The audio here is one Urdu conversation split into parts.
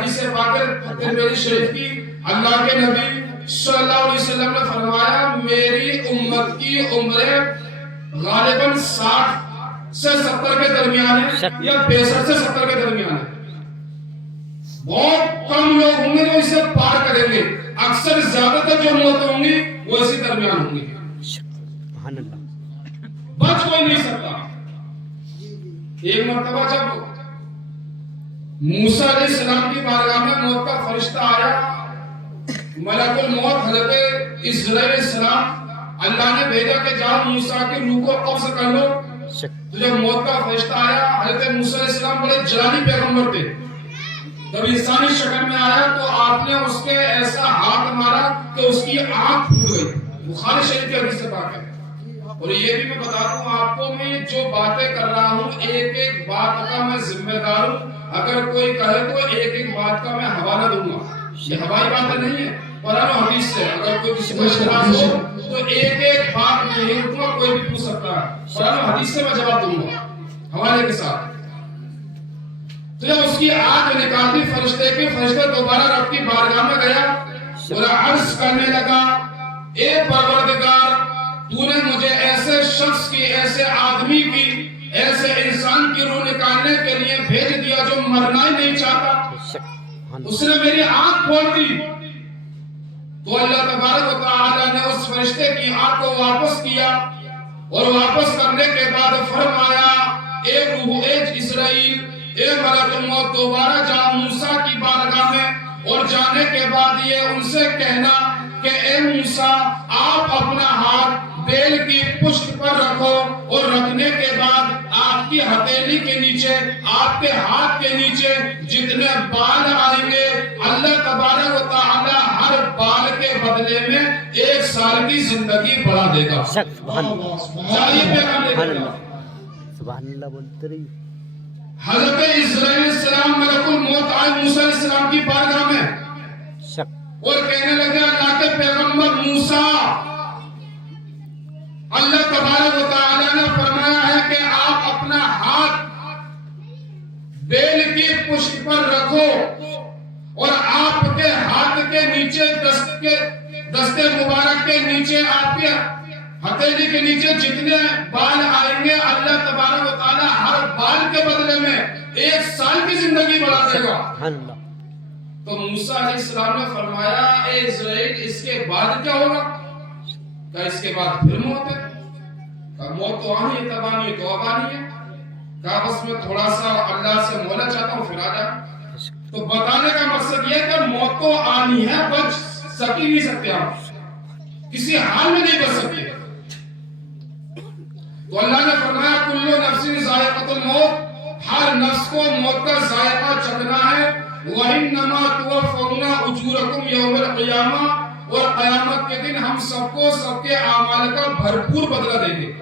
حدیث پاک ترمذی شریف کی اللہ کے نبی صلی اللہ علیہ وسلم نے فرمایا میری امت کی عمریں غالباً 60 سے 70 کے درمیان ہے یا 65 سے 70 کے درمیان ہے. بہت کم لوگ ہوں گے جو اسے پار کریں گے. اکثر زیادہ تر جو موتیں ہوں گی وہ اسی درمیان ہوں گی. بچ کوئی نہیں سکتا. ایک مرتبہ جب موسیٰ علیہ السلام کی بارگاہ میں موت کا فرشتہ آیا, ملک الموت حضرت اسرائیل علیہ السلام اللہ نے بھیجا کہ جاؤ موسیٰ کی روح کو قبض کر لو. تو جب موت کا فرشتہ آیا, حضرت موسیٰ علیہ السلام بڑے جلالی پیغمبر تھے, جب انسانی شکل میں آیا تو آپ نے اس کے ایسا ہاتھ مارا کہ اس کی آنکھ پھوٹ گئی. بخاری شریف کی حدیث سے پاک ہے. اور یہ بھی میں بتا دوں آپ کو, میں جو باتیں کر رہا ہوں ایک ایک بات کا میں ذمہ دار ہوں. اگر کوئی کہے تو ایک ایک بات کا میں حوالہ دوں گا. یہ ہوائی باتیں نہیں ہے, قرآن و حدیث سے. اگر کوئی کسی کو اعتراض ہو تو ایک ایک بات نہیں رکھوں گا, کوئی بھی پوچھ سکتا ہے. قرآن و حدیث سے میں جواب دوں گا حوالے کے ساتھ. تو جب اس کی آنکھ نکالی فرشتے کی, فرشتہ دوبارہ رب کی بارگاہ میں گیا اور عرض کرنے لگا اے پروردگار, تو نے مجھے ایسے شخص کی, ایسے آدمی کی, ایسے انسان کی روح نکالنے کے لیے بھیج دیا جو مرنا ہی نہیں چاہتا. اس نے میری آنکھ کھول دی. تو اللہ تبارک و تعالی نے اس فرشتے کی آنکھ کو واپس کیا اور واپس کرنے کے بعد فرمایا اے روح اے اسرائیل, اے ملک الموت, دوبارہ جا موسیٰ کی بارگاہ میں اور جانے کے بعد یہ ان سے کہنا کہ اے موسیٰ آپ اپنا ہاتھ بیل کی پشت پر رکھو اور رکھنے کے بعد آپ کی ہتھیلی کے نیچے, آپ کے ہاتھ کے نیچے جتنے بال آئیں گے اللہ تبارک و تعالی ہر بال کے بدلے میں 1 سال کی زندگی بڑھا دے گا. سبحان اللہ, سبحان اللہ بولتے رہی. حضرت اسرائیل علیہ السلام ملک الموت آئے موسیٰ علیہ السلام کی بارگاہ میں اور کہنے لگے اللہ کے پیغمبر موسیٰ, اللہ تبارک و تعالی نے فرمایا ہے کہ آپ اپنا ہاتھ بیل کی پشت پر رکھو اور آپ کے ہاتھ کے نیچے دستے مبارک کے نیچے آپ کے ہتھیلی کے نیچے جتنے بال آئیں گے اللہ تبارک و تعالی ہر بال کے بدلے میں 1 سال کی زندگی بڑھا دے گا. تو موسیٰ علیہ السلام نے فرمایا اے اسرائیل اس کے بعد کیا ہوگا؟ کہا اس کے بعد پھر موت ہے. کہا موت تو آنی ہے, تب آنی ہے تو اب آنی ہے. کہا بس میں تھوڑا سا اللہ سے مولا چاہتا ہوں پھر آ جا. تو بتانے کا مقصد یہ کہ موت تو آنی ہے, بچ سک ہی نہیں سکتے آپ, کسی حال میں نہیں بچ سکتے. تو اللہ نے فرمایا کل نفس ذائقۃ الموت, ہر نفس کو موت کا ذائقہ چکھنا ہے. وَإِنَّمَا تُوَفَّوْنَ أُجُورَكُمْ يَوْمَ الْقِيَامَةِ, اور قیامت کے دن ہم سب کو سب کے اعمال کا بھرپور بدلہ دیں گے.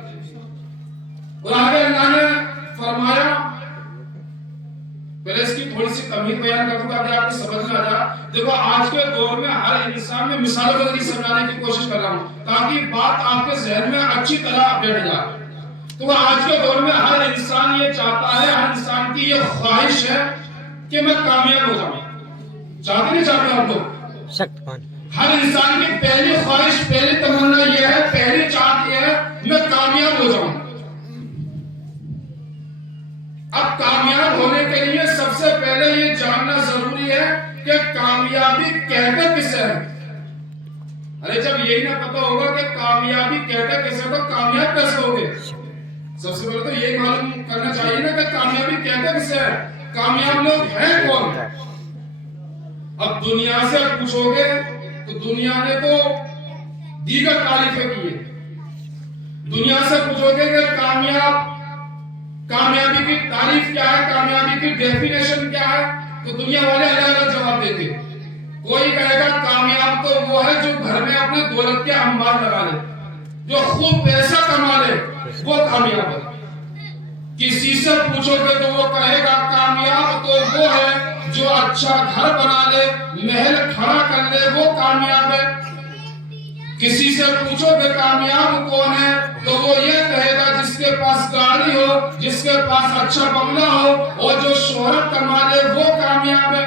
اور آگے اللہ نے فرمایا, پہلے اس کی تھوڑی سی تمہید بیان کروں تاکہ آپ کو سمجھ میں آ جائے. دیکھو آج کے دور میں ہر انسان میں مثالوں کے ذریعے سمجھانے کی کوشش کر رہا ہوں تاکہ بات آپ کے ذہن میں اچھی طرح بیٹھ جائے. تو آج کے دور میں ہر انسان یہ چاہتا ہے, ہر انسان کی یہ خواہش ہے کہ میں کامیاب ہو جاؤں. چاہتے نہیں چاہتے آپ لوگ؟ ہر انسان کی پہلی خواہش, پہلی تمنا یہ ہے, پہلی چاہت یہ ہے میں کامیاب ہو جاؤں. اب کامیاب ہونے کے لیے سب سے پہلے یہ جاننا ضروری ہے کہ کامیابی کہتے کسے ہے. ارے جب یہی نہ پتا ہوگا کہ کامیابی کہتے کسے تو کامیاب کیسے ہوگے؟ سب سے پہلے تو یہ معلوم کرنا چاہیے نا کہ کامیابی کہتے کسے ہے, کامیاب لوگ ہیں کون. اب دنیا سے پوچھو گے تو دنیا نے تو دیگر تعریفیں کی ہے. دنیا سے پوچھو گے کہ کامیابی کی تعریف کیا ہے, کامیابی کی ڈیفینیشن کیا ہے, تو دنیا والے الگ الگ جواب دیں گے. کوئی کہے گا کامیاب تو وہ ہے جو گھر میں اپنے دولت کے انبار لگا لے, جو خوب پیسہ کما لے, وہ کامیاب ہے. کسی سے پوچھو گے تو وہ کہے گا کامیاب تو وہ ہے جو اچھا گھر بنا لے, محل کھڑا کر لے, وہ کامیاب ہے. کسی سے پوچھو کہ کامیاب کون ہے تو وہ یہ کہے گا جس کے پاس گاڑی ہو, جس کے پاس اچھا بنگلہ ہو اور جو شہرت کما لے, وہ کامیاب ہے.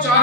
4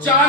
4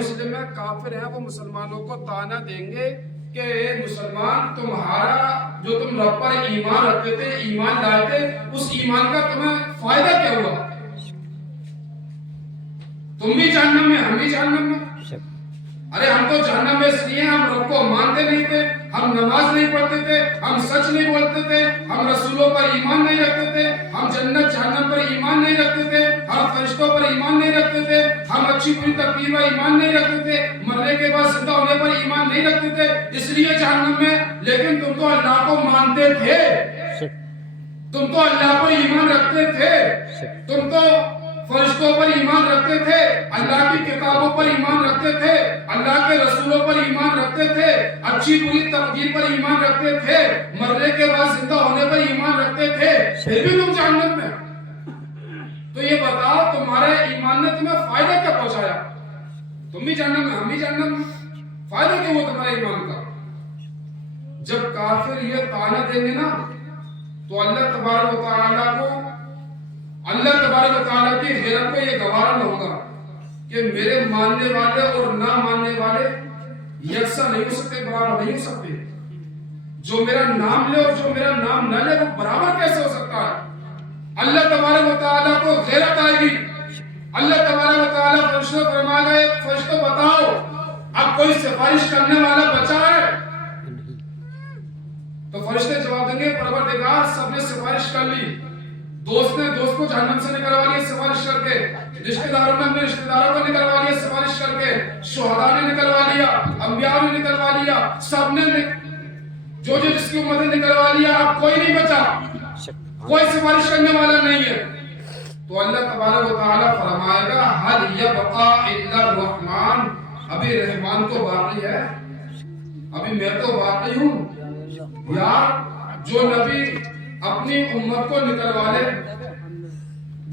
مسلم ہے، کافر ہیں، وہ مسلمانوں کو طعنہ دیں گے کہ اے مسلمان، تمہارا جو تم رب پر ایمان رکھتے تھے، ایمان لائے تھے، اس ایمان کا تمہیں فائدہ کیا ہوا؟ تم بھی جہنم میں، ہم بھی جہنم میں۔ ارے ہم تو جہنم میں اس لیے ہم رب کو مانتے نہیں تھے، ہم نماز نہیں پڑھتے تھے، ہم سچ نہیں بولتے تھے، ہم رسولوں پر ایمان نہیں رکھتے تھے، ہم جنت جہنم پر ایمان نہیں رکھتے تھے، ہم فرشتوں پر ایمان نہیں رکھتے تھے، ہم اچھی بری تقدیر پر ایمان نہیں رکھتے تھے، مرنے کے بعد زندہ ہونے پر ایمان نہیں رکھتے تھے، اس لیے جہنم میں۔ لیکن تم تو اللہ کو مانتے تھے، تم تو اللہ پر ایمان رکھتے تھے، تم تو فرشتوں پر ایمان رکھتے تھے، اللہ کی کتابوں پر ایمان رکھتے تھے، اللہ کے رسولوں پر ایمان رکھتے تھے، اچھی بری تقدیر پر ایمان رکھتے تھے، مرنے کے بعد زندہ ہونے پر ایمان رکھتے تھے، پھر بھی تم جہنم میں۔ تو یہ بتاؤ تمہارے ایمان نے تمہیں فائدہ کیا پہنچایا؟ تم بھی جہنم میں، ہم بھی جہنم میں، فائدہ کیا ہوا تمہارے ایمان کا؟ جب کافر یہ طعنہ دیں گے نا تو اللہ تبارک و تعالیٰ کو، اللہ تبارک و تعالیٰ کی غیرت کو یہ گوارا نہ ہوگا کہ میرے ماننے والے اور نہ ماننے والے یکساں نہیں ہو سکتے، برابر نہیں ہو سکتے۔ جو میرا نام لے اور جو میرا نام نہ لے وہ برابر کیسے ہو سکتا ہے؟ اللہ تبارک و تعالیٰ کو غیرت آئے گی۔ اللہ تبارک و تعالیٰ فرشتوں کو فرمائے گا، ایک فرشتوں بتاؤ اب کوئی سفارش کرنے والا بچا ہے؟ تو فرشتے جواب دیں گے، پروردگار سب نے سفارش کر لی، دوست نے دوست کو جہنم سے نکلوا لیا سفارش کر کے، رشتہ داروں نے اپنے رشتہ داروں کو نکلوا لیا سفارش کر کے، شہداء نے نکلوا لیا، انبیاء نے نکلوا لیا، سب نے جو جس کی امت نے نکلوا لیا، اب کوئی نہیں بچا، کوئی سفارش کرنے والا نہیں ہے۔ تو اللہ تبارک و تعالیٰ فرمائے گا هل يبقى الا الرحمن، ابھی رحمان تو باقی ہے، ابھی میں تو باقی ہوں۔ یار جو نبی اپنی امت کو نکلوا لے،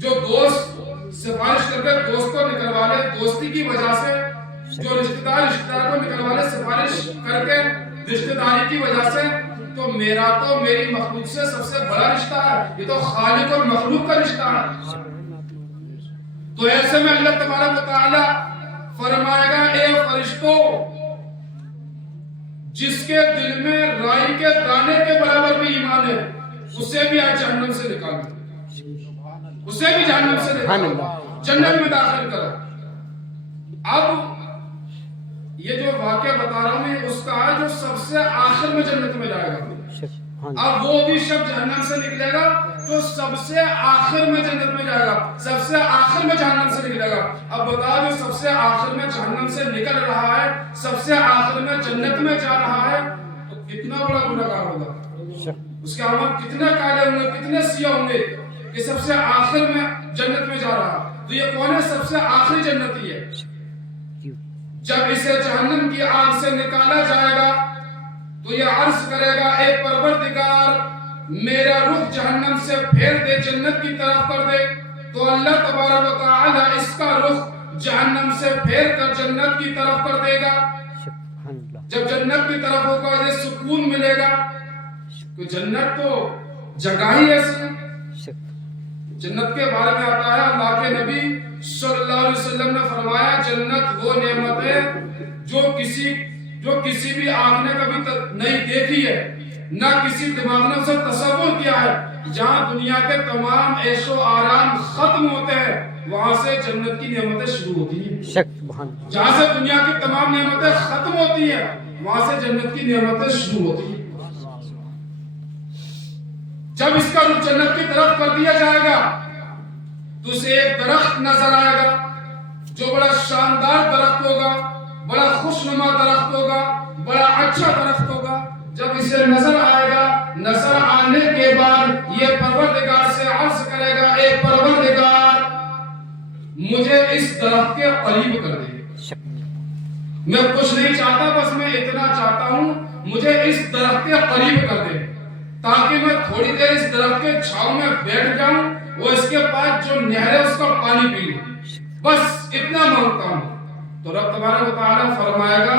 جو دوست سفارش کر کے دوست کو نکلوا لے دوستی کی وجہ سے، جو رشتہ دار کو نکلوا لے سفارش کر کے رشتہ داری کی وجہ سے، تو میرا تو میری مخلوق سے سب سے بڑا رشتہ ہے، یہ تو خالق اور مخلوق کا رشتہ ہے۔ تو ایسے میں اللہ تبارک و تعالی فرمائے گا اے فرشتوں، جس کے دل میں رائی کے دانے کے برابر بھی ایمان ہے اسے بھی آج جہنم سے نکالو، اسے بھی جہنم سے نکالو، جنت میں داخل کرو۔ اب یہ جو واقعہ بتا رہا ہوں اس کا ہے جو سب سے آخر میں جنت میں جائے گا، اب وہ بھی شخص جہنم سے نکلے گا جو سب سے آخر میں جنت میں جائے گا، سب سے آخر میں جہنم سے نکلے گا۔ اب بتاؤ جو سب سے آخر میں جہنم سے نکل رہا ہے، سب سے آخر میں جنت میں جا رہا ہے، تو کتنا بڑا گنہگار ہوگا، اس کے عمل کتنے کالے ہوں گے، کتنے سیاہ ہوں گے کہ سب سے آخر میں جنت میں جا رہا ہے۔ تو یہ کون ہے؟ سب سے آخری جنتی ہے۔ جب اسے جہنم کی آگ سے نکالا جائے گا تو یہ عرض کرے گا اے پروردگار میرا رخ جہنم سے پھیر دے، جنت کی طرف کر دے۔ تو اللہ تبارک و تعالی اس کا رخ جہنم سے پھیر کر جنت کی طرف کر دے گا۔ جب جنت کی طرف ہوگا یہ سکون ملے گا، تو جنت تو جگہ ہی ایسی ہے۔ جنت کے بارے میں آتا ہے اللہ کے نبی صلی اللہ علیہ وسلم نے فرمایا جنت وہ نعمت ہے جو کسی بھی آنکھ نے کبھی نہیں دیکھی ہے، نہ کسی دماغ نے اسے تصور کیا ہے۔ جہاں دنیا کے تمام عیش و آرام ختم ہوتے ہیں وہاں سے جنت کی نعمتیں شروع ہوتی ہیں۔ جہاں سے دنیا کی تمام نعمتیں ختم ہوتی ہیں وہاں سے جنت کی نعمتیں شروع ہوتی ہیں۔ جب اس کا رخ جنت کی طرف کر دیا جائے گا تو اسے ایک درخت نظر آئے گا جو بڑا شاندار درخت ہوگا، بڑا خوشنما درخت ہوگا، بڑا اچھا درخت ہوگا۔ جب اسے نظر آئے گا، نظر آنے کے بعد یہ پروردگار سے عرض کرے گا اے پروردگار مجھے اس درخت کے قریب کر دے، میں کچھ نہیں چاہتا، بس میں اتنا چاہتا ہوں مجھے اس درخت کے قریب کر دے تاکہ میں تھوڑی دیر اس درخت کے چھاؤں میں بیٹھ جاؤں، وہ اس کے پاس جو نہر ہے اس کا پانی پی لوں، بس اتنا مانگتا ہوں۔ تو رب تبارک و تعالیٰ فرمائے گا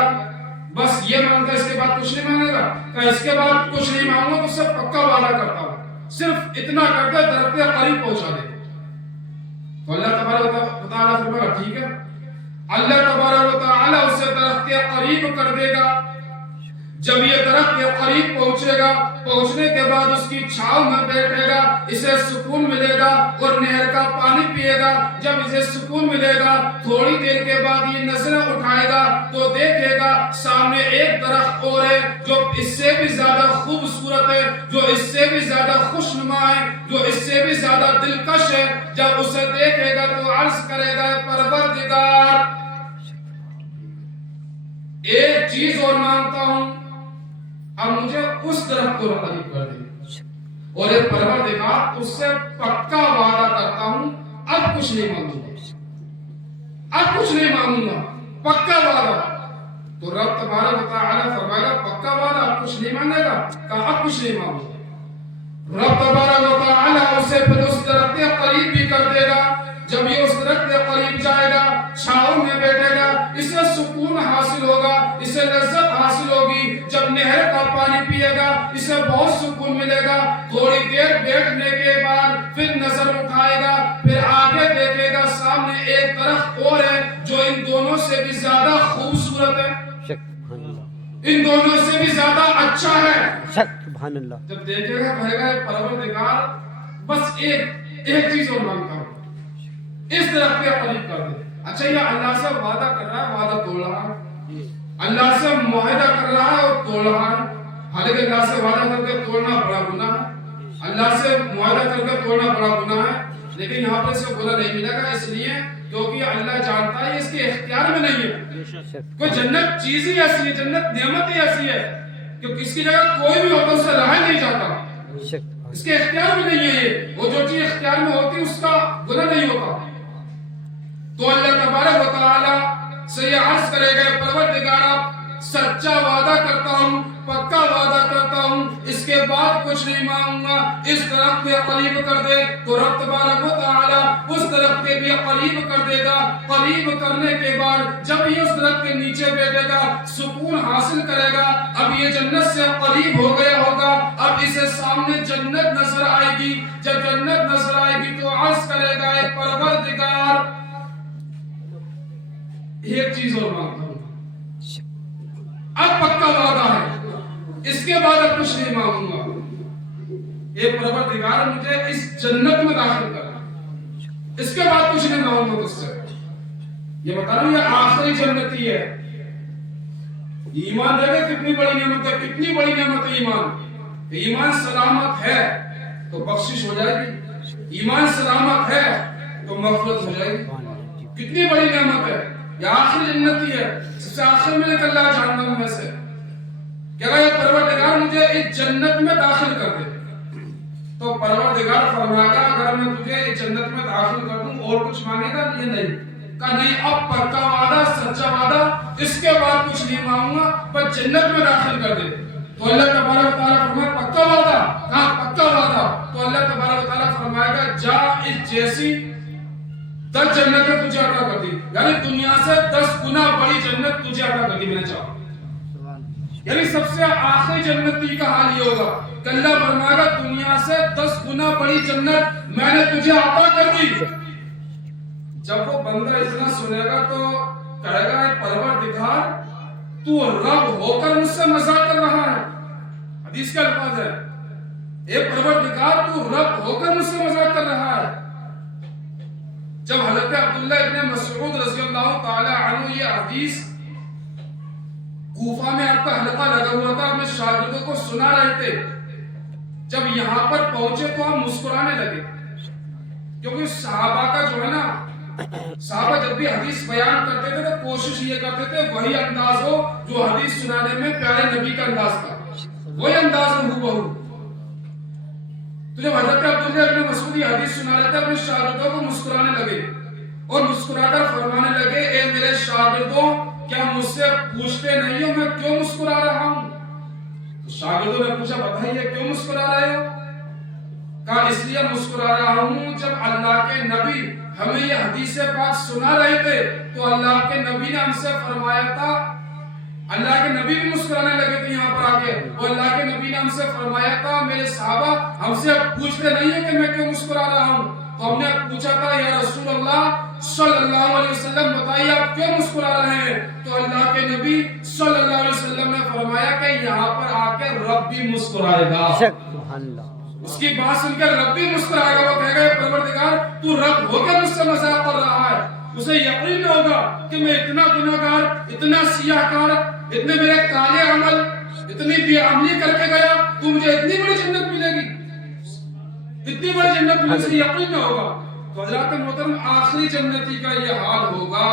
بس یہ مانگتا ہے، اس کے بعد کچھ نہیں مانگے گا، کہ اس کے بعد کچھ نہیں مانگوں تو سب پکا وعدہ کرتا ہوں، صرف اتنا کرتے درخت کے قریب پہنچا دے۔ تو اللہ تبارک و تعالیٰ فرمائے گا ٹھیک ہے، اللہ تبارک و تعالی اسے درخت کے قریب کر دے گا. جب یہ درخت کے قریب پہنچے گا, پہنچنے کے بعد اس کی چھاؤں میں بیٹھے گا, اسے سکون ملے گا اور نہر کا پانی پیے گا. جب اسے سکون ملے گا, تھوڑی دیر کے بعد یہ نظریں اٹھائے گا تو دیکھے گا سامنے ایک درخت اور ہے جو اس سے بھی زیادہ خوبصورت ہے, جو اس سے بھی زیادہ خوشنما ہے, جو اس سے بھی زیادہ دلکش ہے. جب اسے دیکھے گا تو عرض کرے گا پروردگار ایک چیز اور مانگتا ہوں, اب مجھے اس درخت کو قریب کر دے, اور اے پروردگار تجھ سے پکا وعدہ کرتا ہوں اب کچھ نہیں مانگوں گا, اب کچھ نہیں مانگوں گا, پکا وعدہ. تو رب تبارک و تعالی فرمائے گا پکا وعدہ, اب کچھ نہیں مانگے گا, کہا اب کچھ نہیں مانگوں گا. رب تبارک و تعالی اسے پھر اس درخت کے قریب بھی کر دے گا. جب یہ اس درخت کے قریب جائے گا, چھاؤں میں بیٹھے گا, اسے سکون حاصل ہوگا, اسے لذت حاصل ہوگی. جب نہر کا پانی پیے گا اسے بہت سکون ملے گا. تھوڑی دیر بیٹھنے کے بعد پھر نظر اٹھائے گا, پھر آگے دیکھے گا سامنے ایک درخت اور ہے جو ان دونوں سے بھی زیادہ خوبصورت ہے, ان دونوں سے بھی زیادہ اچھا ہے. سبحان اللہ. جب دیکھے گا کہے گا پروردگار بس ایک چیز اور مانگتا ہوں, اس درخت کے قریب کر دے. اچھا یہ اللہ سے وعدہ کر رہا ہے, وعدہ توڑ رہا ہے, اللہ سے معاہدہ کر رہا ہے اور توڑ رہا ہے. حالانکہ اللہ سے وعدہ کر کے توڑنا بڑا گناہ ہے, اللہ سے معاہدہ کر کے توڑنا بڑا گناہ ہے. لیکن یہاں پر اسے گناہ نہیں ملے گا, اس لیے کیونکہ اللہ جانتا ہے اس کے اختیار میں نہیں ہے. کوئی جنت چیز ہی ایسی ہے, جنت نعمت ہی ایسی ہے کہ کس کی جگہ کوئی بھی ہوتا اسے رہا نہیں جاتا, اس کے اختیار میں نہیں ہے یہ. وہ جو چیز اختیار میں ہوتی اس کا گناہ نہیں ہوتا. تو اللہ تبارک و تعالی سے یہ عرض کرے گا پروردگار سچا وعدہ کرتا ہوں, پکا وعدہ کرتا ہوں, اس کے بعد کچھ نہیں مانگوں گا, اس درخت کے قریب کر دے. تو رب تبارک و تعالی اس درخت کے بھی قریب کر دے گا. قریب کرنے کے بعد جب یہ اس درخت کے نیچے بیٹھے گا سکون حاصل کرے گا. اب یہ جنت سے قریب ہو گیا ہوگا, اب اسے سامنے جنت نظر آئے گی. جب جنت نظر آئے گی تو عرض کرے گا اے پروردگار ایک چیز اور مانگتا ہوں, اب پکا وعدہ ہے, اس کے بعد اب کچھ نہیں مانگوں گا. اے پروردگار مجھے اس جنت میں داخل کرنا, اس کے بعد کچھ نہیں مانگوں گا تجھ سے. یہ بتا رہا ہوں یہ آخری جنتی ہے. ایمان دیکھیں کتنی بڑی نعمت ہے, کتنی بڑی نعمت ہے ایمان. ایمان سلامت ہے تو بخشش ہو جائے گی, ایمان سلامت ہے تو مغفرت ہو جائے گی. کتنی بڑی نعمت ہے. یہ آخری جنتی ہے, سب سے آخر میں نکل رہا جہنم میں سے. کہہ رہا ہے پروردگار مجھے اس جنت میں داخل کر دے. تو پروردگار فرمائے گا اگر میں تجھے اس جنت میں داخل کر دوں اور کچھ مانگے گا, یہ نہیں. کہا نہیں, اب پکا وعدہ, سچا وعدہ, اس کے بعد کچھ نہیں مانگوں گا, بس جنت میں داخل کر دے. تو اللہ تبارک و تعالیٰ فرمائے پکا وعدہ, کہاں پکا وعدہ. تو اللہ تبارک و تعالیٰ فرمائے گا جا اس جیسی 10 جنتیں تجھے عطا کر دی, یعنی دنیا سے 10 گنا بڑی جنت تجھے عطا کر دی میں نے چاہا. یعنی سب سے آخری جنتی کا حال یہ ہوگا کہ اللہ فرمائے گا دنیا سے 10 گنا بڑی جنت میں نے تجھے عطا کر دی. جب وہ بندہ اتنا سنے گا تو کہے گا اے پروردگار تو رب ہو کر مجھ سے مذاق کر رہا ہے. حدیث کا الفاظ ہے, اے پروردگار تو رب ہو کر مجھ سے مذاق کر رہا ہے. جب حضرت عبداللہ ابن مسعود رضی اللہ تعالی عنہ یہ حدیث کوفہ میں آپ کا حلقہ لگا ہوا تھا, اپنے شاگردوں کو سنا رہے تھے, جب یہاں پر پہنچے تو ہم مسکرانے لگے. کیونکہ صحابہ کا جو ہے نا, صحابہ جب بھی حدیث بیان کرتے تھے تو کوشش یہ کرتے تھے وہی انداز ہو جو حدیث سنانے میں پیارے نبی کا انداز تھا, وہی انداز ہو بہو. تو جب حضرت عبداللہ ابن مسعود یہ حدیث سنا رہے تھے اپنے شاگردوں کو مسکرانے لگے اور مسکرا کر فرمانے لگے اے میرے شاگردوں کیا مجھ سے پوچھتے نہیں ہو میں کیوں مسکرا رہا ہوں. تو شاگردوں نے پوچھا بتائیے کیوں مسکرا رہے ہو. کہا اس لیے مسکرا رہا ہوں جب اللہ کے نبی ہمیں یہ حدیث پاک سنا رہے تھے تو اللہ کے نبی نے ہم سے فرمایا تھا, اللہ کے نبی بھی مسکرانے لگے تھے یہاں پر آ کے, اور اللہ کے نبی نے ہم سے فرمایا تھا میرے صحابہ ہم سے پوچھتے نہیں ہیں کہ میں کیوں مسکرا رہا ہوں. تو ہم نے پوچھا تھا یا رسول اللہ صلی اللہ علیہ وسلم بتائیے آپ کیوں مسکرا رہے ہیں تو اللہ کے نبی صلی اللہ علیہ وسلم نے فرمایا کہ یہاں پر آ کے رب بھی مسکرائے گا. سبحان اللہ. اس کی بات سن کر رب بھی مسکرائے گا. وہ کہے گا پروردگار تو رب ہو کے مجھ سے مذاق کر رہا ہے. اسے یقین نہ ہوگا کہ میں اتنا گناہگار, اتنا سیاہ کار, اتنے میرے کالے عمل, اتنی بے عملی کر کے گیا, تو مجھے اتنی بڑی جنت ملے گی, اتنی بڑی جنت ملے, سے یقین نہ ہوگا. تو حضرات محترم آخری جنتی کا یہ حال ہوگا.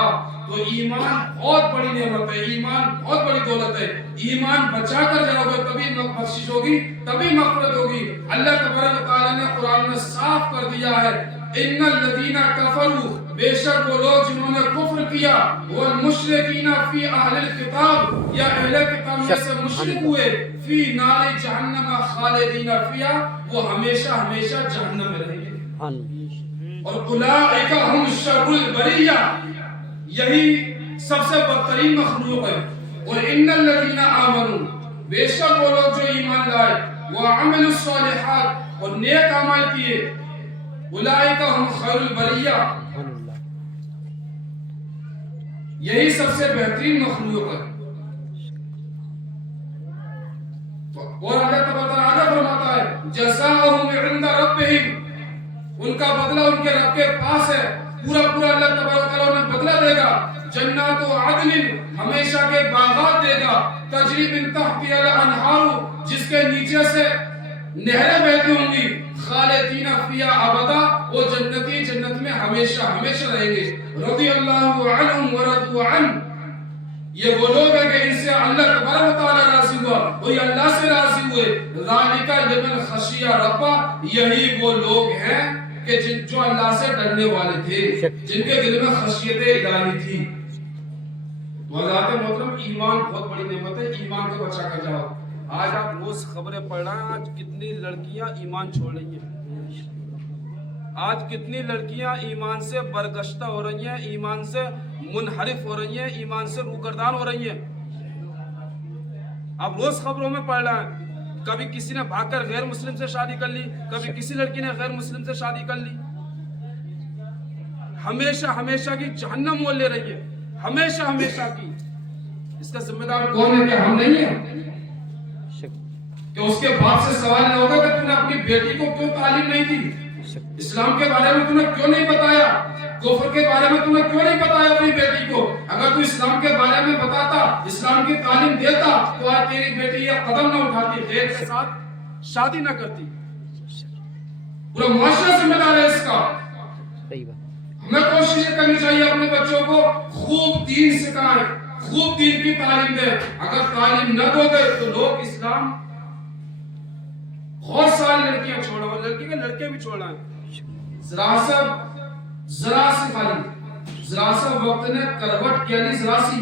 تو ایمان بہت بڑی نعمت ہے, ایمان بہت بڑی دولت ہے. ایمان بچا کر جاؤ گے تبھی بخشش ہوگی, تبھی مغفرت ہوگی. اللہ تبارک و تعالی نے قرآن میں صاف کر دیا ہے ان الذین کفروا, بے شک وہ لوگ جنہوں نے کفر کیا, والمشرکین فی اہل الکتاب, یا اہل کتاب میں سے مشرک ہوئے, فی نار جہنم خالدین فیہا, وہ ہمیشہ ہمیشہ جہنم میں رہیں گے. اور اولئک هم شر البریہ, یہی سب سے بدترین مخلوق ہے. اور ان الذین آمنوا, بے شک وہ لوگ جو ایمان لائے, وعملوا الصالحات, اور نیک اعمال کیے, اولئک هم خیر البریہ, یہی سب سے بہترین مخلوق ہے. اور اللہ تعالیٰ فرماتا ہے جزاؤہم عند ربہم, ان کا بدلہ ان کے رب کے پاس ہے. پورا پورا اللہ تبارک و تعالیٰ انہیں بدلہ دے گا. جنات و عدن, ہمیشہ کے باغات دے گا. تجری من تحتہا الانہار, جس کے نیچے سے نہریں بہتی ہوں گی. خالدین فیہا ابدا, وہ جنتی جنت میں ہمیشہ ہمیشہ رہیں گے. رضی اللہ عنہم ورضوا عنہ, یہ وہ لوگ ہیں کہ ان سے اللہ تبارک و تعالیٰ راضی ہوا, وہ یہ اللہ سے راضی ہوئے. ذالک لمن خشی ربہ, یہی وہ لوگ ہیں کہ جو اللہ سے ڈرنے والے تھے, جن کے دل میں خشیت الہی تھی. تو حضرات محترم ایمان بہت بڑی نعمت ہے, ایمان کو بچا کر جاؤ. آج آپ روز خبریں پڑھ رہے ہیں, آج کتنی لڑکیاں ایمان چھوڑ رہی ہیں, آج کتنی لڑکیاں ایمان سے برگشتہ ہو رہی ہیں, ایمان سے منحرف ہو رہی ہیں, ایمان سے روگردان ہو رہی ہیں. آپ روز خبروں میں پڑھ رہے ہیں, کبھی کسی نے بھاگ کر غیر مسلم سے شادی کر لی, کبھی کسی لڑکی نے غیر مسلم سے شادی کر لی. ہمیشہ ہمیشہ کی جہنم وہ لے رہی ہے, ہمیشہ ہمیشہ کی. اس کا ذمہ دار کون ہے کہ ہم نہیں ہیں؟ کہ اس کے باپ سے سوال نہ ہوگا کہ تم نے اپنی بیٹی کو کیوں تعلیم نہیں دی, اسلام کے بارے میں تم نے کیوں نہیں بتایا, کفر کے بارے میں تم نے کیوں نہیں بتایا اپنی بیٹی کو. اگر تو اسلام کے بارے میں بتاتا, اسلام کی تعلیم دیتا, تو آج تیری بیٹی یہ قدم نہ اٹھاتی, غیر کے ساتھ شادی نہ کرتی. پورا معاشرہ ذمہ دار ہے اس کا. ہمیں کوشش کرنی چاہیے اپنے بچوں کو خوب دین سکھائیں, خوب دین کی تعلیم دیں. اگر تعلیم نہ دو گے تو لوگ اسلام, بہت ساری لڑکیاں چھوڑا, اور لڑکی کے لڑکے بھی چھوڑا ہے. ذرا سا وقت نے کروٹ کیا لی, ذرا سی,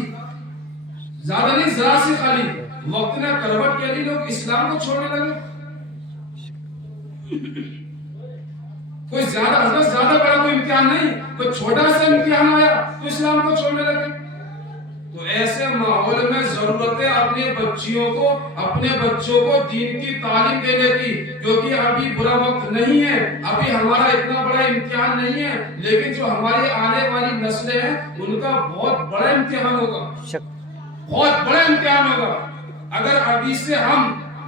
زیادہ نہیں, ذرا سی خالی وقت نے کروٹ کیا لی, لوگ اسلام کو چھوڑنے لگے. کوئی زیادہ بڑا کوئی امتحان نہیں, کوئی چھوٹا سا امتحان آیا تو اسلام کو چھوڑنے لگے. تو ایسے ماحول میں ضرورت ہے اپنے بچوں کو دین کی تعلیم دینے کی, کیونکہ ابھی برا وقت نہیں ہے, ابھی ہمارا اتنا بڑا امتحان نہیں ہے, لیکن جو ہماری آنے والی نسلیں ہیں ان کا بہت بڑا امتحان ہوگا, بہت بڑا امتحان ہوگا. اگر ابھی سے ہم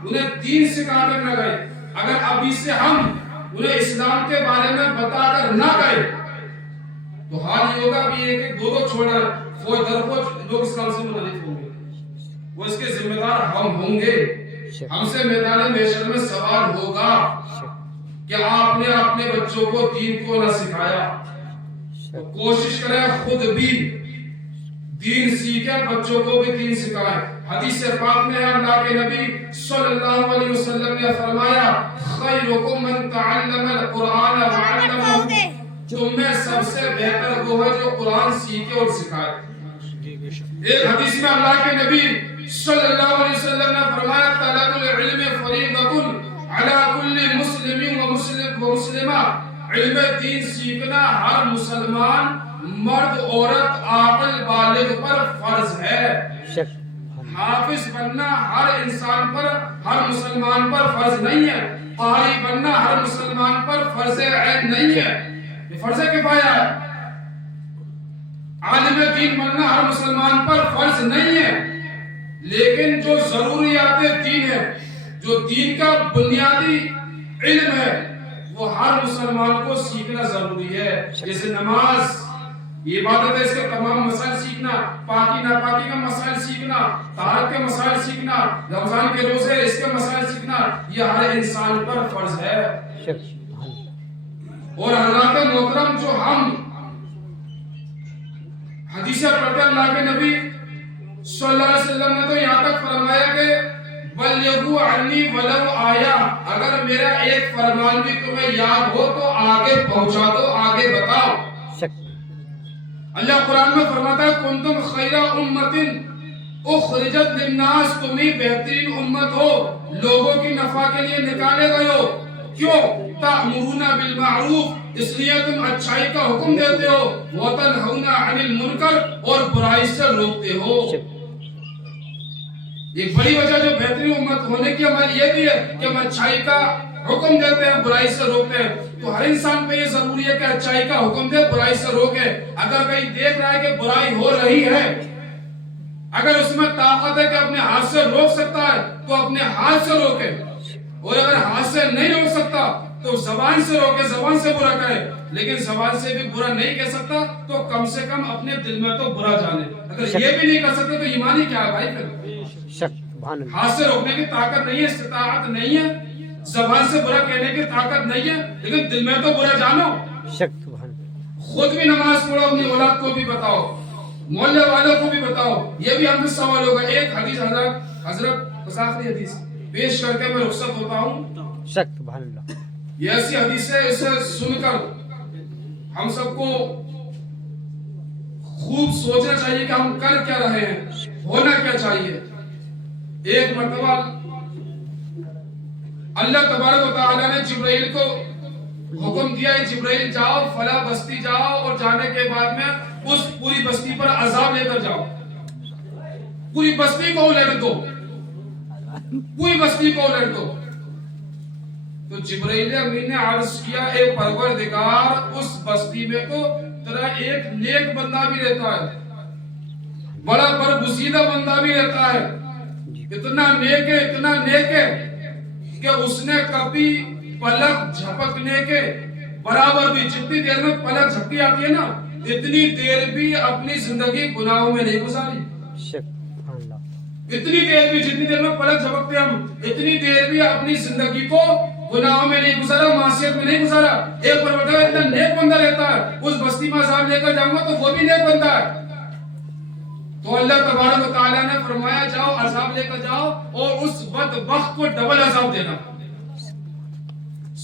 انہیں دین سکھا کر نہ گئے, اگر ابھی سے ہم انہیں اسلام کے بارے میں بتا کر نہ گئے, تو حال یہ ہوگا بھی ایک ایک دو چھوڑا فوج در فوج لوگ اسلام سے منحرف ہوں گے. وہ اس کے ذمہ دار ہم ہوں گے. ہم سے میدان محشر میں سوال ہوگا کہ آپ نے اپنے بچوں کو دین کو نہ سکھایا. تو کوشش کریں خود بھی دین سیکھیں, بچوں کو بھی دین سکھائیں. حدیث پاک میں اللہ کے نبی صلی اللہ علیہ وسلم نے فرمایا خیرکم من تعلم القرآن وعلمہ, تم میں سب سے بہتر وہ ہے جو قرآن سیکھے اور سکھائے. ایک حدیث میں اللہ کے نبی صلی اللہ علیہ وسلم نے فرمایا طلب العلم فریضۃ علی کل مسلم و مسلمہ, علم دین سیکھنا ہر مسلمان, مرد عورت, عاقل بالغ پر فرض ہے. حافظ بننا ہر انسان پر, ہر مسلمان پر فرض نہیں ہے. قاری بننا ہر مسلمان پر فرض عین نہیں ہے, یہ فرض کفایہ ہے. عالم دین بننا ہر مسلمان پر فرض نہیں ہے، لیکن جو ضروریات دین ہے، جو دین کا بنیادی علم ہے، وہ ہر مسلمان کو سیکھنا ضروری ہے. جیسے نماز یہ عبادت ہے، اس کے تمام مسائل سیکھنا، پاکی ناپاکی کا مسائل سیکھنا، طہارت کے مسائل سیکھنا، رمضان کے روزے اس کے مسائل سیکھنا، یہ ہر انسان پر فرض ہے. اور حضرات محترم، جو ہم حدیثیں پڑھتے ہیں، اللہ کے نبی صلی اللہ علیہ وسلم نے تو یہاں تک فرمایا کہ بلغوا عنی ولو آیا، اگر میرا ایک فرمان بھی تمہیں یاد ہو تو آگے پہنچا دو، آگے بتاؤ. اللہ قرآن میں فرماتا ہے کنتم خیر امت اخرجت للناس، تم ہی بہترین امت ہو، لوگوں کی نفع کے لیے نکالے گئے ہو. کیوں؟ تأمرون بالمعروف، اس لیے تم اچھائی کا حکم دیتے ہو، وتنہون عن المنکر، اور برائی سے روکتے ہو. ایک بڑی وجہ جو بہترین امت ہونے کی ہماری یہ بھی ہے کہ ہم اچھائی کا حکم دیتے ہیں، برائی سے روکتے ہیں. تو ہر انسان پہ یہ ضروری ہے کہ اچھائی کا حکم دے، برائی سے روکے. اگر کہیں دیکھ رہا ہے کہ برائی ہو رہی ہے، اگر اس میں طاقت ہے کہ اپنے ہاتھ سے روک سکتا ہے تو اپنے ہاتھ سے روکے، اور اگر ہاتھ سے نہیں روک سکتا تو زبان سے روکے، زبان سے برا کرے. لیکن زبان سے بھی برا نہیں کہہ سکتا تو کم سے کم اپنے دل میں تو برا جانے. اگر یہ بھی نہیں کر سکتے تو ایمان ہی کیا ہے بھائی؟ پھر ہاتھ سے روکنے کی طاقت نہیں ہے، استطاعت نہیں ہے، زبان سے برا کہنے کی طاقت نہیں ہے، لیکن دل میں تو برا جانو. خود بھی نماز پڑھو، اپنی اولاد کو بھی بتاؤ، محلے والوں کو بھی بتاؤ. یہ بھی ہم سے سوال ہوگا. ایک حدیث حضرت آخری حدیث پیش کر کے میں رخصت ہوتا ہوں. یہ ایسی حدیث ہے، اسے سن کر ہم سب کو خوب سوچنا چاہیے کہ ہم کر کیا رہے ہیں، ہونا کیا چاہیے. ایک مرتبہ اللہ تبارک و تعالی نے جبرائیل کو حکم دیا ہے، جبرائیل جاؤ فلاں بستی جاؤ، اور جانے کے بعد میں اس پوری بستی پر عذاب لے کر جاؤ، پوری بستی کو الٹ دو، پوری بستی کو الٹ دو. تو جبرائیل امین نے عرض کیا اے پروردگار، اس بستی میں تو تیرا ایک نیک بندہ بھی رہتا ہے، بڑا برگزیدہ بندہ بھی رہتا ہے، اتنا نیک ہے، اتنا نیک ہے کہ اس نے کبھی پلک جھپکنے کے برابر بھی، جتنی دیر میں پلک جھپکی آتی ہے نا، اتنی دیر بھی اپنی زندگی گناہوں میں نہیں گزاری. اتنی دیر بھی، جتنی دیر میں پلک جھپکتے ہم، اتنی دیر بھی اپنی زندگی کو گناہوں میں نہیں گزارا، معصیت میں نہیں گزارا. ایک پروردگار اتنا نیک بندہ رہتا ہے، اس بستی میں عذاب لے کر جاؤں گا تو وہ بھی نیک بندہ ہے. تو اللہ تبارک و تعالیٰ نے فرمایا جاؤ عذاب لے کر جاؤ، اور اس بدبخت کو ڈبل عذاب دینا.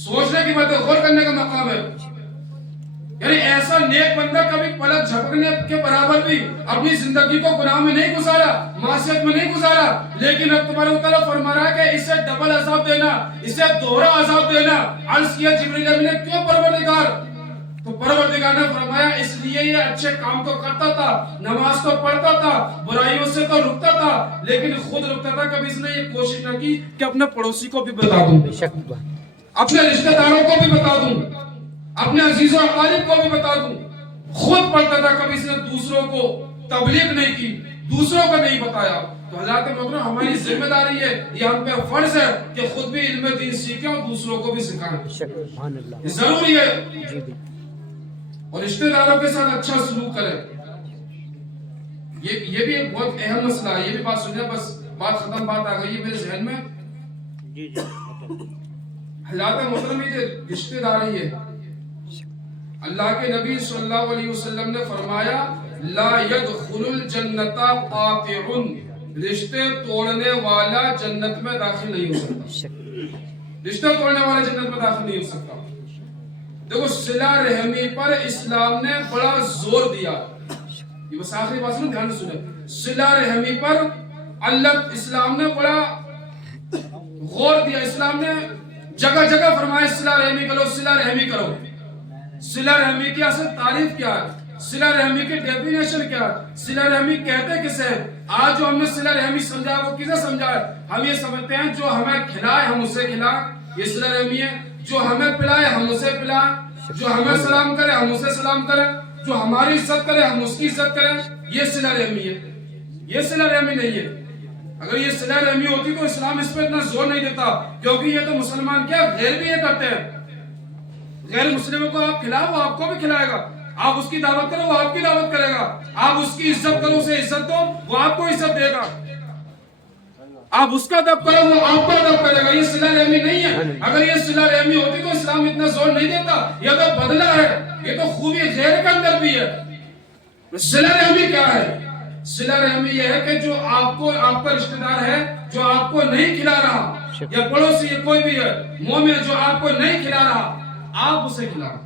سوچنے کی بات ہے، غور کرنے کا مقام ہے. یعنی ایسا نیک بندہ کبھی پلک جھپکنے کے برابر بھی اپنی زندگی کو گناہ میں نہیں گزارا، معصیت میں نہیں گزارا، لیکن اب تبارک و تعالیٰ فرما رہا ہے کہ اسے ڈبل عذاب دینا، اسے دوہرا عذاب دینا. عرض کیا جبرائیل امین نے کیوں پروردگار؟ تو پروردگار نے فرمایا اس لیے یہ اچھے کام تو کرتا تھا، نماز تو پڑھتا تھا، برائیوں سے تو رکتا تھا، لیکن خود رکتا تھا. کبھی اس نے یہ کوشش نہ کی کہ اپنے پڑوسی کو بھی بتا دوں، اپنے رشتہ داروں کو بھی بتا دوں، اپنے عزیز و اقارب کو بھی بتا دوں. خود پڑھتا تھا، کبھی اس نے دوسروں کو تبلیغ نہیں کی، دوسروں کو نہیں بتایا. تو حضرات محترم، ہماری ذمہ داری ہے، یہ ہم پہ فرض ہے کہ خود بھی علم دین سیکھیں اور دوسروں کو بھی سکھائیں. ضروری ہے. اور رشتہ داروں کے ساتھ اچھا سلوک کریں. یہ بھی ایک بہت اہم مسئلہ ہے. یہ بھی بات سنیں، بس بات ختم، بات آ گئی ہے میرے ذہن میں. حضرات محترم، یہ رشتہ داری ہے، اللہ کے نبی صلی اللہ علیہ وسلم نے فرمایا لا يدخل الجنت قاطع، رشتے توڑنے والا جنت میں داخل نہیں ہو سکتا. رشتے توڑنے والا جنت میں داخل نہیں ہو سکتا. دیکھو، صلہ رحمی پر اسلام نے بڑا زور دیا. یہ بس آخری بات سنو، دھیان سے سنیں. صلہ رحمی پر اللہ اسلام نے بڑا غور دیا. اسلام نے جگہ جگہ فرمایا صلہ رحمی کرو، صلہ رحمی کرو. صلہ رحمی کی اصل تعریف کیا ہے؟ صلہ رحمی کی ڈیفینیشن کیا ہے؟ صلہ رحمی کہتے کسے ہیں؟ آج جو ہم نے صلہ رحمی سمجھا وہ کسے سمجھا ہے؟ ہم یہ سمجھتے ہیں جو ہمیں کھلائے ہم اسے کھلائیں، یہ صلہ رحمی ہے. جو ہمیں پلائے ہم اسے پلائیں، جو ہمیں سلام کرے ہم اسے سلام کریں. جو ہماری عزت کرے ہم اس کی عزت کریں، یہ صلہ رحمی ہے، یہ صلہ رحمی نہیں ہے۔ اگر یہ صلہ رحمی ہوتی تو اسلام اس پہ اتنا زور نہیں دیتا، کیونکہ یہ تو مسلمان کیا غیر بھی یہ کرتے ہیں، غیر مسلموں کو آپ کھلاؤ وہ آپ کو بھی کھلائے گا، آپ اس کی دعوت کرو وہ آپ کی دعوت کرے گا، آپ اس کی عزت کرو اسے عزت دو وہ آپ کو عزت دے گا، آپ اس کا ادب کرو وہ آپ کا ادب کرے گا۔ یہ صلہ رحمی نہیں ہے۔ اگر یہ صلہ رحمی ہوتی تو اسلام اتنا زور نہیں دیتا، یہ تو بدلہ ہے، یہ تو خوبی غیر کے اندر بھی ہے۔ صلہ رحمی کیا ہے؟ صلہ رحمی یہ ہے کہ جو آپ کا رشتہ دار ہے جو آپ کو نہیں کھلا رہا، یا پڑوسی یا کوئی بھی ہے مومن جو آپ کو نہیں کھلا رہا، آپ اسے کھلاؤ۔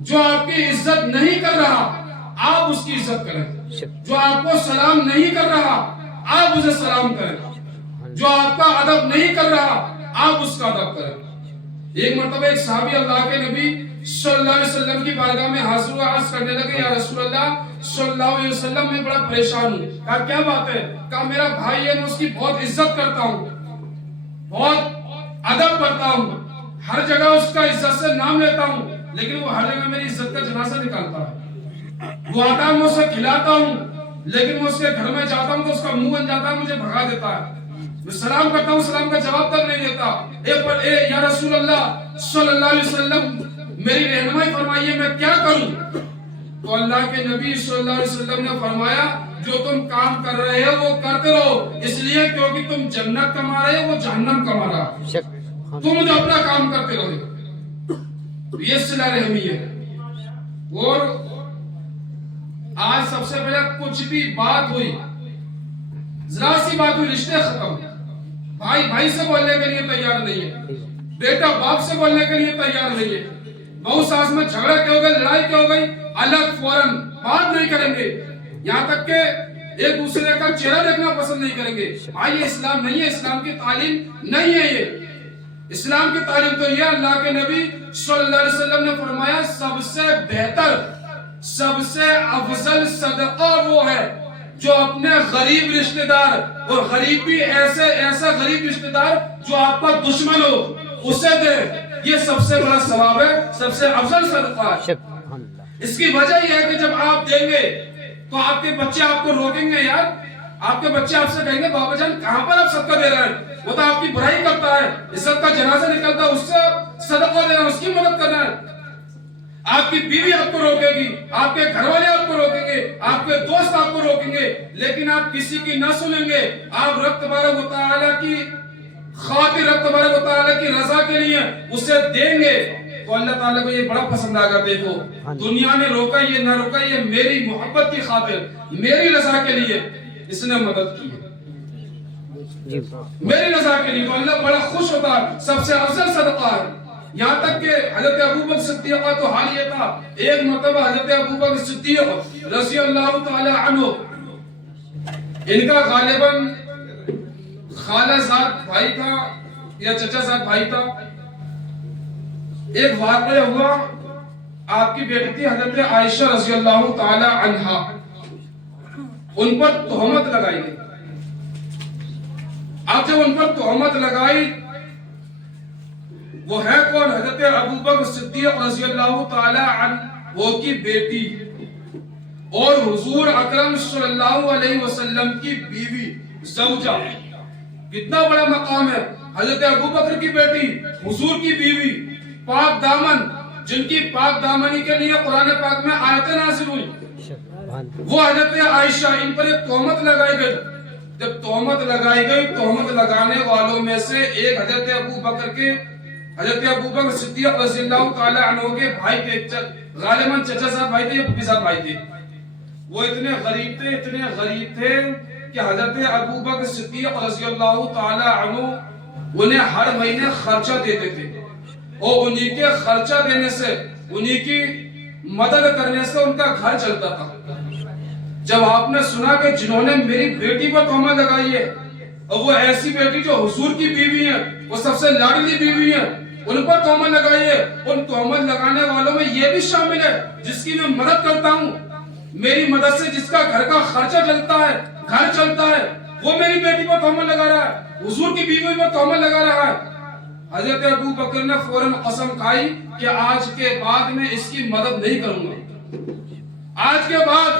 جو آپ کی عزت نہیں کر رہا آپ اس کی عزت کریں، جو آپ کو سلام نہیں کر رہا آپ اسے سلام کریں، جو آپ کا ادب نہیں کر رہا آپ اس کا ادب کریں۔ ایک مرتبہ ایک صحابی اللہ کے نبی صلی اللہ علیہ وسلم کی بارگاہ میں حاضر و عرض کرنے لگے، یا رسول اللہ صلی اللہ علیہ وسلم میں بڑا پریشان ہوں۔ کہا کیا بات ہے؟ کہا میرا بھائی ہے، میں اس کی بہت عزت کرتا ہوں، بہت ادب کرتا ہوں، ہر جگہ اس کا عزت سے نام لیتا ہوں، لیکن وہ ہر جگہ میری عزت کا جنازہ نکالتا ہے۔ وہ آتا ہے میں اسے کھلاتا ہوں، لیکن میں اس کے گھر میں جاتا ہوں تو اس کا منہ بن جاتا ہے، مجھے بھگا دیتا ہے۔ میں سلام کرتا ہوں، سلام کا جواب تک نہیں دیتا۔ یا رسول اللہ صلی اللہ علیہ وسلم میری رہنمائی فرمائیے میں کیا کروں؟ تو اللہ کے نبی صلی اللہ علیہ وسلم نے فرمایا جو تم کام کر رہے ہو وہ کرتے رہو، اس لیے کیونکہ تم جنت کما رہے ہو وہ جہنم کما رہا، تم جو اپنا کام کرتے رہو۔ یہ صلہ رحمی ہے۔ اور آج سب سے پہلے کچھ بھی بات ہوئی، ذرا سی بات ہوئی، رشتے ختم، بھائی بھائی سے بولنے کے لیے تیار نہیں ہے، بیٹا باپ سے بولنے کے لیے تیار نہیں ہے، بہو ساس میں جھگڑا کیا ہو گئی، لڑائی کیا ہو گئی، الگ فوراً بات نہیں کریں گے، یہاں تک کہ ایک دوسرے کا چہرہ دیکھنا پسند نہیں کریں گے۔ بھائی یہ اسلام نہیں ہے، اسلام کی تعلیم نہیں ہے۔ یہ اسلام کی تعلیم تو یہ اللہ کے نبی صلی اللہ علیہ وسلم نے فرمایا سب سے بہتر سب سے افضل صدقہ وہ ہے جو اپنے غریب رشتہ دار، اور غریب بھی ایسا غریب رشتہ دار جو آپ کا دشمن ہو اسے دے، یہ سب سے بڑا ثواب ہے، سب سے افضل صدقہ ہے۔ اس کی وجہ یہ ہے کہ جب آپ دیں گے تو آپ کے بچے آپ کو روکیں گے، یار آپ کے بچے آپ سے کہیں گے بابا جان کہاں پر آپ صدقہ دے رہے ہیں، وہ تو آپ کی برائی کرتا ہے، عزت کا جنازہ نکلتا ہے، اس سے صدقہ دینا، اس کی مدد کرنا ہے۔ آپ کی بیوی آپ کو روکے گی، آپ کے گھر والے آپ کو روکیں گے، آپ کے دوست آپ کو روکیں گے، لیکن آپ کسی کی نہ سنیں گے، آپ رب تبارک و تعالی کی خاطر، رب تبارک و تعالی کی رضا کے لیے اسے دیں گے تو اللہ تعالیٰ کو یہ بڑا پسند آگا۔ دیکھو دنیا نے روکا یہ نہ روکا، یہ میری محبت کی خاطر، میری رضا کے لیے اس نے مدد کی ہے، میری رضا کے لیے، تو اللہ بڑا خوش ہوتا ہے، سب سے افضل صدقہ ہے۔ یہاں تک کہ حضرت ابوبکر صدیق کا تو حال یہ تھا، ایک مرتبہ حضرت ابوبکر صدیق رضی اللہ تعالی عنہ، ان کا غالباً خالہ زاد بھائی تھا یا چچا زاد بھائی تھا، ایک واقعہ ہوا، آپ کی بیٹی تھی حضرت عائشہ رضی اللہ تعالی عنہا، ان پر تہمت لگائی گئی۔ اب جب ان پر تہمت لگائی، وہ ہے کون؟ حضرت ابوبکر صدیق رضی اللہ تعالی عنہ کی بیٹی اور حضور اکرم صلی اللہ علیہ وسلم کی بیوی زوجہ۔ کتنا بڑا مقام ہے، حضرت ابوبکر کی بیٹی، حضور کی بیوی، پاک دامن، جن کی پاک دامنی کے لیے قرآن پاک میں آیتیں نازل ہوئی، وہ حضرت عائشہ، ان پر ایک تہمت لگائی گئی۔ جب تہمت لگائی گئی، تہمت لگانے والوں میں سے ایک حضرت ابوبکر صدیق رضی اللہ تعالی عنہ کے بھائی تھے، غالباً چچا صاحب بھائی تھے یا پھوپھی صاحب بھائی تھے۔ وہ اتنے غریب تھے کہ حضرت ابوبکر صدیق رضی اللہ تعالی عنہ انہیں ہر مہینے خرچہ دیتے تھے، اور انہی کے خرچہ دینے سے، انہی کی مدد کرنے سے ان کا گھر چلتا تھا۔ جب آپ نے سنا کہ جنہوں نے میری بیٹی پر تہمت لگائی ہے، اور وہ ایسی بیٹی جو حضور کی بیوی ہے، وہ سب سے لاڈلی بیوی ہے، ان پر تہمت لگائی ہے، ان تہمت لگانے والوں میں یہ بھی شامل ہے جس کی میں مدد کرتا ہوں، میری مدد سے جس کا گھر کا خرچہ چلتا ہے، گھر چلتا ہے، وہ میری بیٹی پر تہمت لگا رہا ہے، حضور کی بیوی پر تہمت لگا رہا ہے۔ حضرت ابوبکر نے فوراً قسم کھائی کہ آج کے بعد میں اس کی مدد نہیں کروں گا، آج کے بعد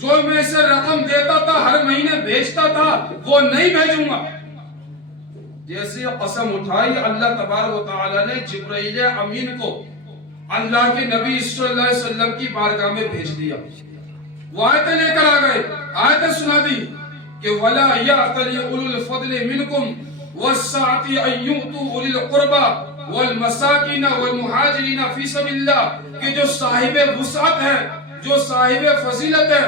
جو میں اسے رقم دیتا تھا ہر مہینے بھیجتا تھا وہ نہیں بھیجوں گا. جیسے قسم اٹھائی اللہ تبارک و تعالی نے جبرائیل امین کو اللہ کے نبی صلی اللہ علیہ وسلم کی بارگاہ میں بھیج دیا. وہ آیتیں لے کر آ گئے, آیتیں سنا دی کہ وَلَا يَعْتَلِ أُولُو الْفَضْلِ مِنْكُمْ وَالسَّعَةِ أَن يُؤْتُوا أُولِي الْقُرْبَى وَالْمَسَاكِينَ وَالْمُهَاجِرِينَ فِي سَبِيلِ اللَّهِ کہ جو صاحب وسعت ہے, جو صاحب فضیلت ہے,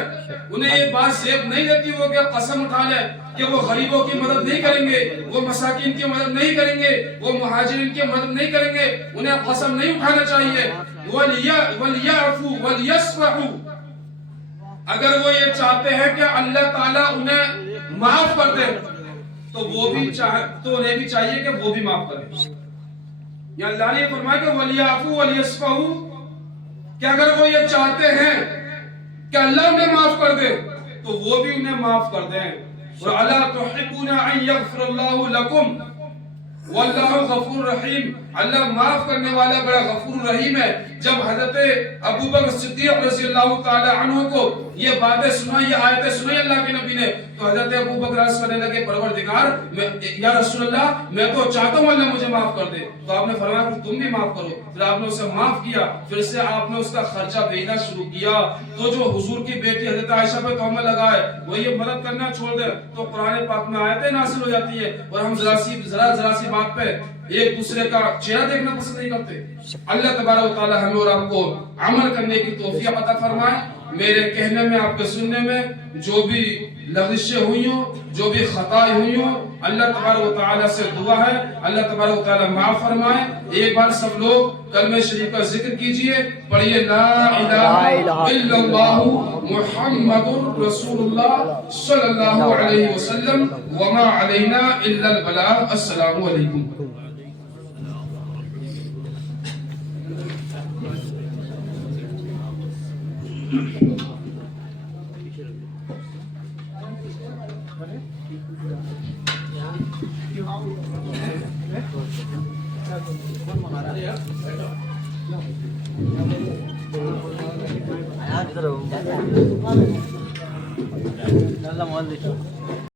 انہیں یہ بات زیب نہیں دیتی وہ کہ قسم اٹھا لے کہ وہ غریبوں کی مدد نہیں کریں گے, وہ مساکین کی مدد نہیں کریں گے, وہ مہاجرین کی مدد نہیں کریں گے. انہیں قسم نہیں اٹھانا چاہیے. وَلْيَعْفُوا وَلْيَصْفَحُوا, اگر وہ یہ چاہتے ہیں کہ اللہ تعالیٰ انہیں معاف کر دے تو وہ بھی تو انہیں بھی چاہیے کہ وہ بھی معاف کریں. یا اللہ نے یہ فرمایا کہ وَلْيَعْفُوا وَلْيَصْفَحُوا, کہ اگر وہ یہ چاہتے ہیں کہ اللہ انہیں معاف کر دے تو وہ بھی انہیں معاف کر دیں. وَأَلَا تُحِبُّونَ أَن يَغْفِرَ اللَّهُ لَكُمْ وَاللَّهُ غَفُورٌ رَحِيمٌ, اللہ معاف کرنے والا بڑا غفور رحیم ہے. جب حضرت ابو بکر صدیق رضی اللہ تعالی عنہ کو یہ باتیں سنائی, یہ آیتیں سنائی اللہ کے نبی نے, تو حضرت ابو بکر عرض کرنے لگے پروردگار یا رسول اللہ میں تو چاہتا ہوں اللہ مجھے معاف کر دے. تو آپ نے فرمایا کہ تم بھی معاف کرو. پھر آپ نے اسے معاف کیا, پھر سے آپ نے اس کا خرچہ بھیجنا شروع کیا. تو جو حضور کی بیٹی حضرت عائشہ پہ تہمت لگائے وہ یہ مدد کرنا چھوڑ دے تو قرآن پاک میں آیتیں نازل ہو جاتی ہے اور ہم ذرا سی بات پہ ایک دوسرے کا چہرہ دیکھنا پسند نہیں کرتے. اللہ تبارک و تعالی ہمیں اور آپ کو عمل کرنے کی توفیق عطا فرمائے. میرے کہنے میں آپ کے سننے میں جو بھی لغزشیں ہوئی ہوں, جو بھی خطائیں ہوئی ہوں, اللہ تبارک و تعالی سے دعا ہے اللہ تبارک و تعالی معاف فرمائے. ایک بار سب لوگ کلمہ شریف کا ذکر کیجئے, پڑھیے لا الہ الا اللہ محمد رسول اللہ صلی اللہ علیہ وسلم وما علینا الا البلاغ. السلام علیکم. اللہ